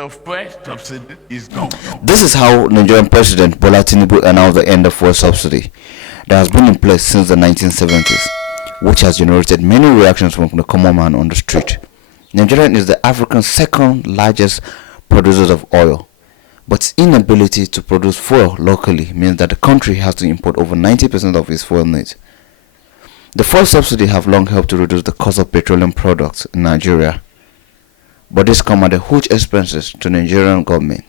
The first subsidy is gone. This is how Nigerian President Bola Tinubu announced the end of fuel subsidy that has been in place since the 1970s, which has generated many reactions from the common man on the street. Nigeria is the African's second largest producer of oil, but its inability to produce fuel locally means that the country has to import over 90% of its fuel needs. The fuel subsidy have long helped to reduce the cost of petroleum products in Nigeria, but this comes at a huge expenses to Nigerian government.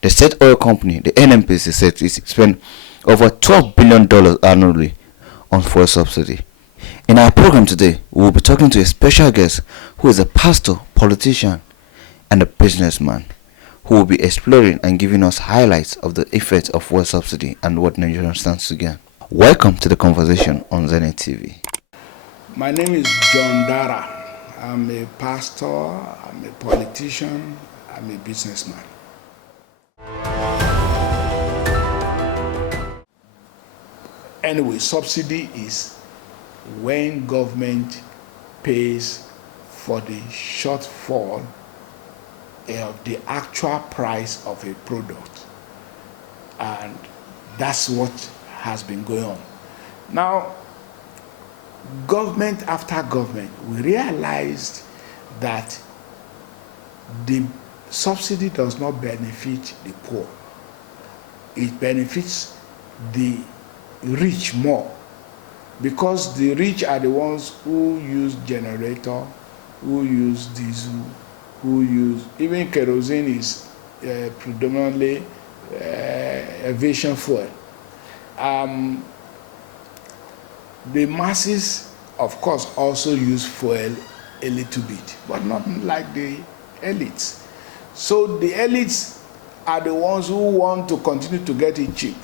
The state oil company, the NNPC, said it spent over $12 billion annually on fuel subsidy. In our program today, we will be talking to a special guest who is a pastor, politician, and a businessman, who will be exploring and giving us highlights of the effects of fuel subsidy and what Nigeria stands to gain. Welcome to the conversation on Zenith TV. My name is Dara. I'm a pastor, I'm a politician, I'm a businessman. Anyway, subsidy is when government pays for the shortfall of the actual price of a product. And that's what has been going on. Now, government after government, we realized that the subsidy does not benefit the poor. It benefits the rich more, because the rich are the ones who use generator, who use diesel, who use even kerosene is predominantly aviation fuel. The masses, of course, also use fuel a little bit, but not like the elites. So the elites are the ones who want to continue to get it cheap.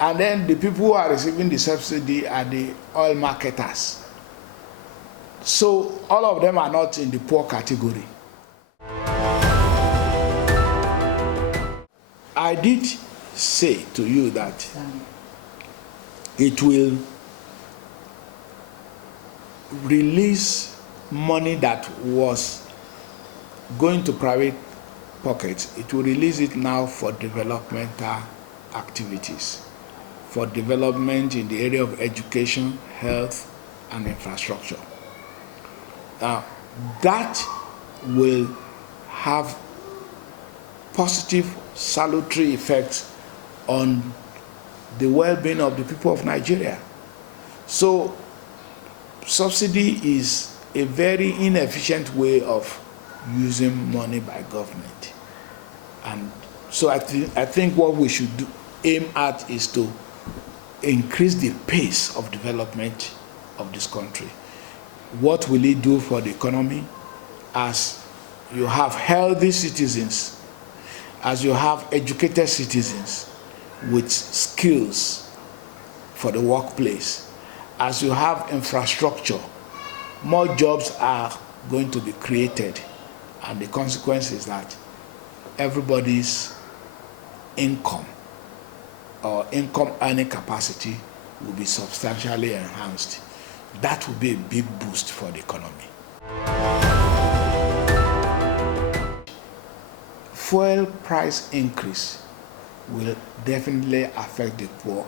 And then the people who are receiving the subsidy are the oil marketers. So all of them are not in the poor category. I did say to you that it will release money that was going to private pockets. It will release it now for developmental activities, for development in the area of education, health, and infrastructure. Now, that will have positive, salutary effects on the well-being of the people of Nigeria. So, subsidy is a very inefficient way of using money by government. And so I think what we should aim at is to increase the pace of development of this country. What will it do for the economy? As you have healthy citizens, as you have educated citizens with skills for the workplace, as you have infrastructure, more jobs are going to be created, and the consequence is that everybody's income or income earning capacity will be substantially enhanced. That will be a big boost for the economy. Fuel price increase will definitely affect the poor.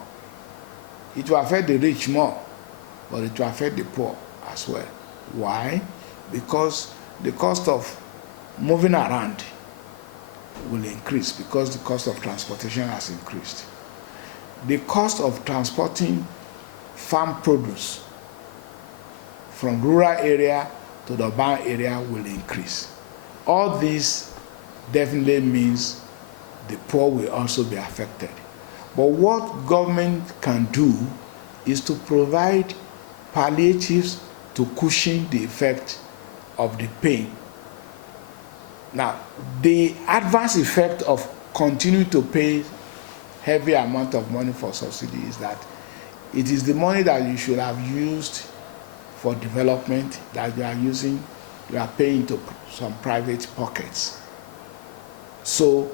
It will affect the rich more, but it will affect the poor as well. Why? Because the cost of moving around will increase, because the cost of transportation has increased. The cost of transporting farm produce from rural area to the urban area will increase. All this definitely means the poor will also be affected. But what government can do is to provide palliatives to cushion the effect of the pain. Now, the adverse effect of continuing to pay heavy amount of money for subsidy is that it is the money that you should have used for development that you are paying to some private pockets. So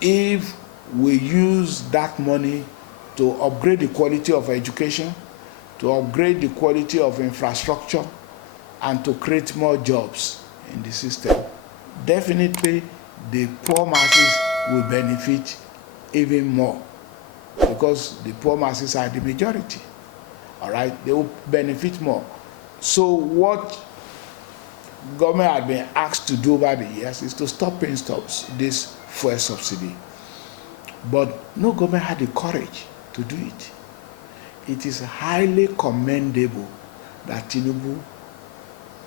if we use that money to upgrade the quality of education, to upgrade the quality of infrastructure, and to create more jobs in the system, definitely the poor masses will benefit even more, because the poor masses are the majority. All right, they will benefit more. So what government had been asked to do over the years is to stop paying this fuel subsidy. But no government had the courage to do it. It is highly commendable that Tinubu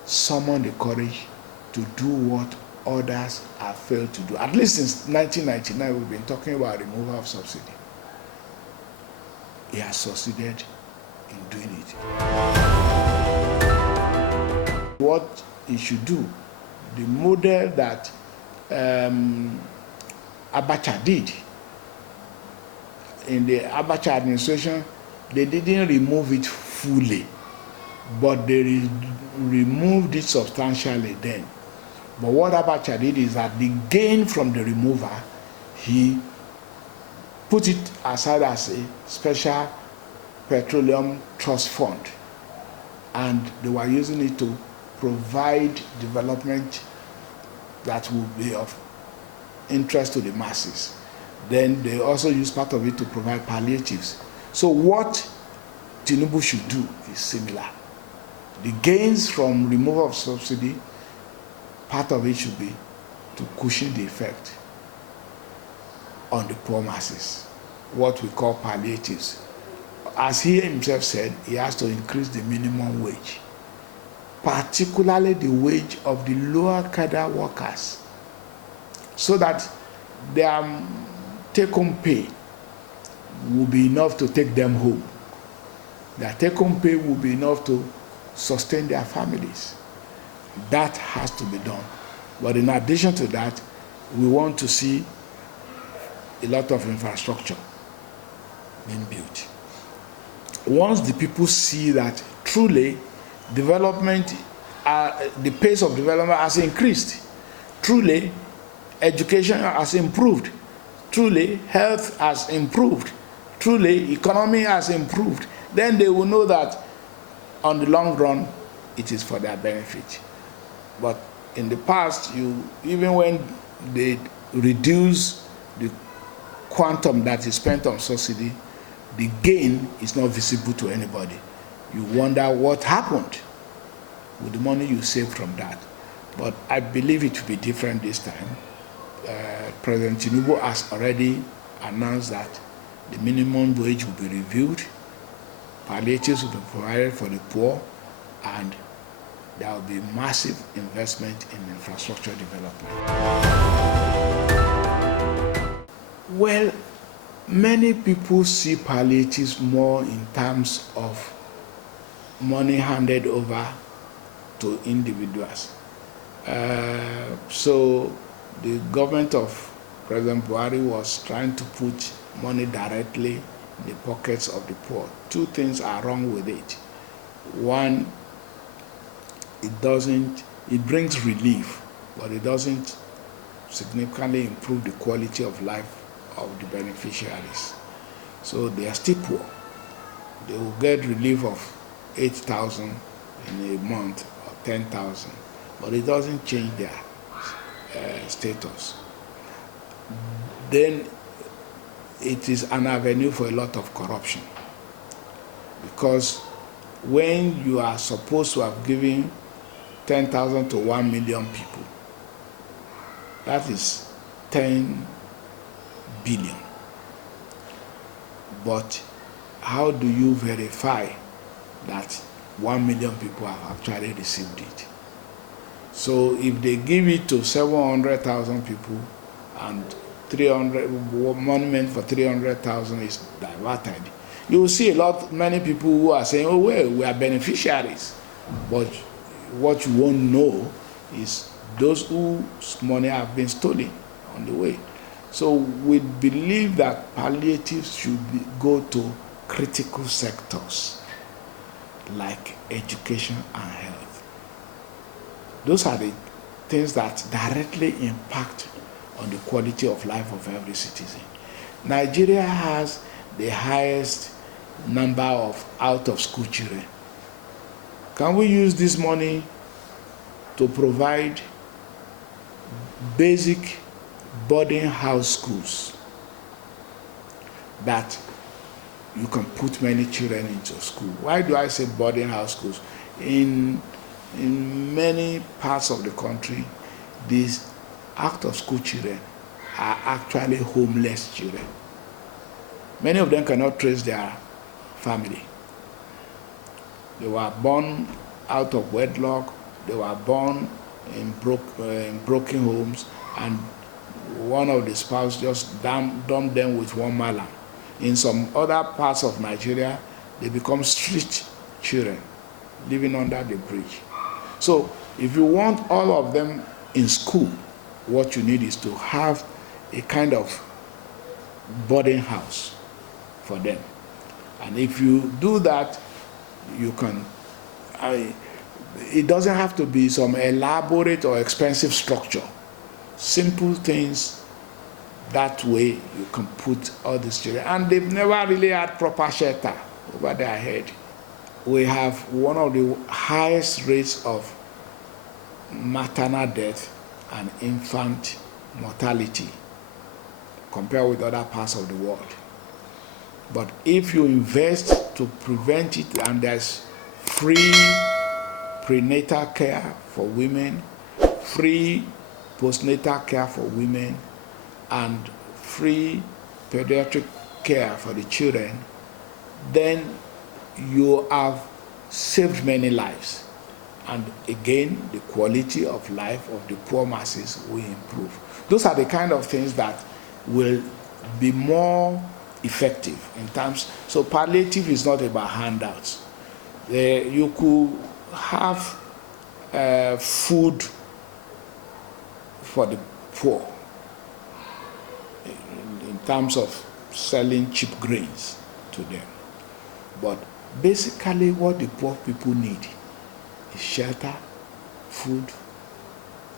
summoned the courage to do what others have failed to do. At least since 1999, we've been talking about removal of subsidy. He has succeeded in doing it. What he should do, the model that Abacha did in the Abacha administration, they didn't remove it fully, but they removed it substantially then. But what Abacha did is that the gain from the removal, he put it aside as a special petroleum trust fund, and they were using it to provide development that will be of interest to the masses. Then they also use part of it to provide palliatives. So what Tinubu should do is similar. The gains from removal of subsidy, part of it should be to cushion the effect on the poor masses, what we call palliatives. As he himself said, he has to increase the minimum wage, particularly the wage of the lower cadre workers, so that their take-home pay will be enough to take them home. Their take-home pay will be enough to sustain their families. That has to be done. But in addition to that, we want to see a lot of infrastructure being built. Once the people see that truly development, the pace of development has increased, truly education has improved, truly health has improved, truly economy has improved, then they will know that on the long run it is for their benefit. But in the past, even when they reduce the quantum that is spent on subsidy, the gain is not visible to anybody. You wonder what happened with the money you saved from that. But I believe it will be different this time. President Tinubu has already announced that the minimum wage will be reviewed, palliatives will be provided for the poor, and there will be massive investment in infrastructure development. Well, many people see palliatives more in terms of money handed over to individuals. So the government of President Buhari was trying to put money directly in the pockets of the poor. Two things are wrong with it. One, it brings relief, but it doesn't significantly improve the quality of life of the beneficiaries. So they are still poor. They will get relief of 8,000 in a month or 10,000, but it doesn't change their status. Then it is an avenue for a lot of corruption, because when you are supposed to have given 10,000 to 1 million people, that is 10 billion. But how do you verify that 1 million people have actually received it? So if they give it to 700,000 people and 300 monument for 300,000 is diverted, you will see many people who are saying, oh well, we are beneficiaries. But what you won't know is those whose money have been stolen on the way. So we believe that palliatives should go to critical sectors like education and health. Those are the things that directly impact on the quality of life of every citizen. Nigeria has the highest number of out-of-school children. Can we use this money to provide basic boarding house schools that you can put many children into school. Why do I say boarding house schools? In many parts of the country, these out-of-school children are actually homeless children. Many of them cannot trace their family. They were born out of wedlock, they were born in broken homes, and one of the spouse just dumped them with one malam. In some other parts of Nigeria, they become street children living under the bridge. So if you want all of them in school, what you need is to have a kind of boarding house for them. And if you do that, you can, it doesn't have to be some elaborate or expensive structure. Simple things, that way you can put all these children. And they've never really had proper shelter over their head. We have one of the highest rates of maternal death and infant mortality compared with other parts of the world. But if you invest to prevent it, and there's free prenatal care for women, free postnatal care for women, and free pediatric care for the children, then you have saved many lives. And again, the quality of life of the poor masses will improve. Those are the kind of things that will be more effective in terms. So palliative is not about handouts. You could have food for the poor in terms of selling cheap grains to them. But basically what the poor people need is shelter, food,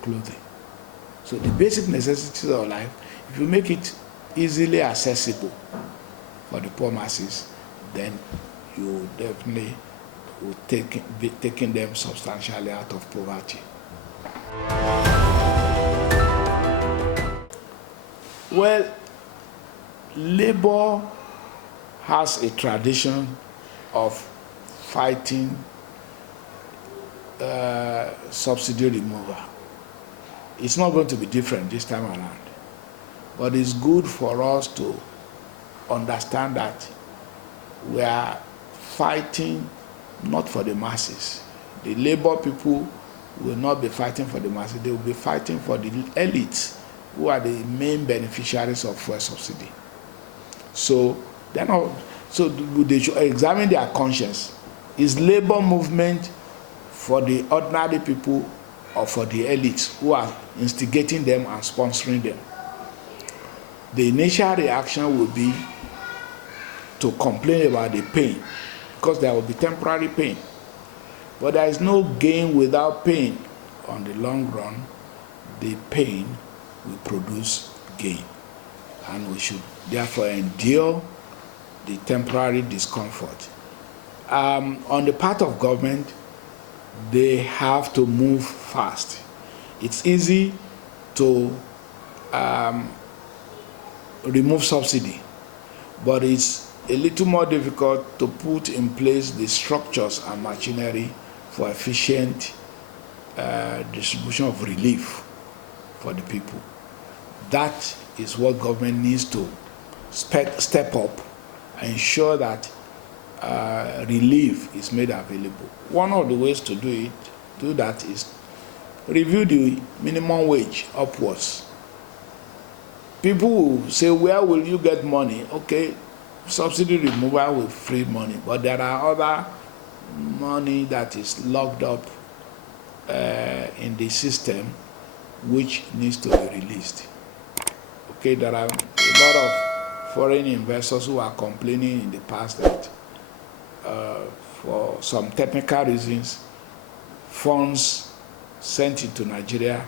clothing. So the basic necessities of life, if you make it easily accessible for the poor masses, then you definitely will be taking them substantially out of poverty. Well, Labour has a tradition of fighting subsidy removal. It's not going to be different this time around, but it's good for us to understand that we are fighting not for the masses. The Labour people will not be fighting for the masses, they will be fighting for the elites who are the main beneficiaries of fuel subsidy. So they're not, so they should examine their conscience. Is Labour movement for the ordinary people or for the elites who are instigating them and sponsoring them? The initial reaction will be to complain about the pain, because there will be temporary pain. But there is no gain without pain. On the long run, the pain will produce gain. And we should therefore endure the temporary discomfort. On the part of government, they have to move fast. It's easy to remove subsidy, but it's a little more difficult to put in place the structures and machinery for efficient distribution of relief for the people. That is what government needs to step up and ensure that relief is made available. One of the ways to do that is review the minimum wage upwards. People will say, where will you get money? Okay, subsidy removal with free money, but there are other money that is locked up in the system which needs to be released. Okay, there are a lot of foreign investors who are complaining in the past that for some technical reasons, funds sent into Nigeria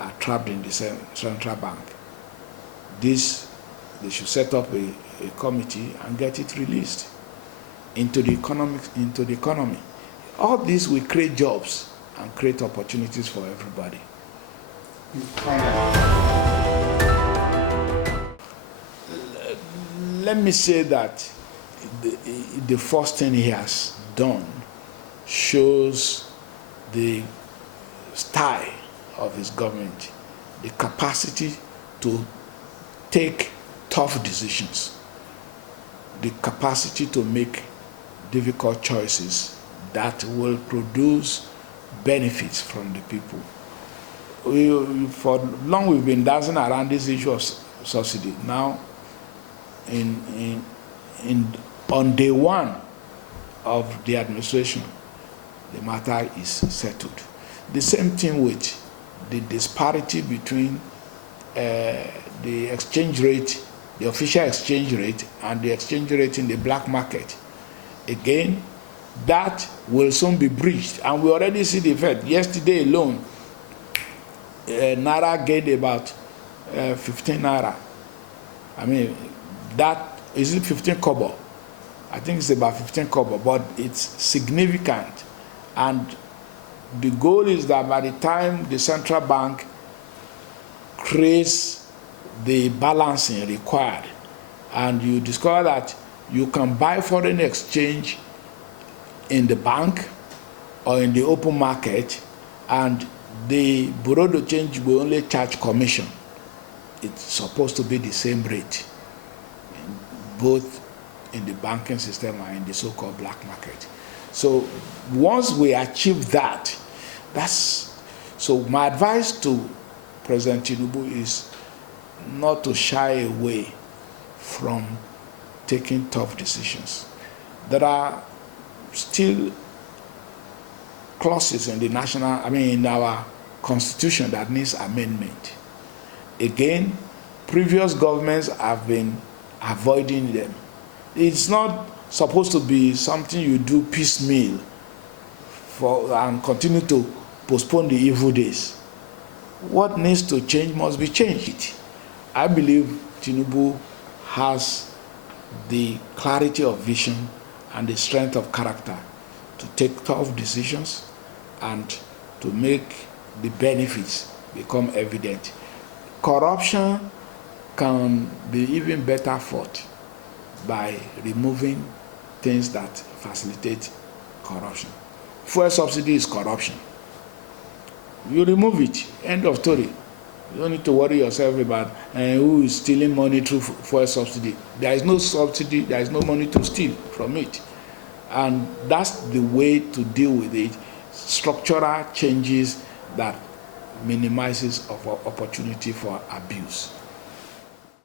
are trapped in the central bank. They should set up a committee and get it released into the economy. All this will create jobs and create opportunities for everybody. let me say that the first thing he has done shows the style of his government, the capacity to take tough decisions, the capacity to make difficult choices that will produce benefits from the people. For long we've been dancing around this issue of subsidy. Now, on day one of the administration, the matter is settled. The same thing with the disparity between the exchange rate, the official exchange rate, and the exchange rate in the black market. Again, that will soon be breached, and we already see the effect. Yesterday alone, Naira gained about 15 Naira. I mean, that is it 15 kobo? I think it's about 15 kobo, but it's significant. And the goal is that by the time the central bank creates the balancing required, and you discover that you can buy foreign exchange in the bank or in the open market, and the bureau de change will only charge commission. It's supposed to be the same rate, both in the banking system and in the so-called black market. So once we achieve that, so my advice to President Tinubu is not to shy away from taking tough decisions. There are still clauses in the in our constitution that needs amendment. Again, previous governments have been avoiding them. It's not supposed to be something you do piecemeal and continue to postpone the evil days. What needs to change must be changed. I believe Tinubu has the clarity of vision and the strength of character to take tough decisions and to make the benefits become evident. Corruption can be even better fought by removing things that facilitate corruption. Fuel subsidy is corruption. You remove it, end of story. You don't need to worry yourself about who is stealing money through fuel subsidy. There is no subsidy, there is no money to steal from it. And that's the way to deal with it. Structural changes that minimizes opportunity for abuse.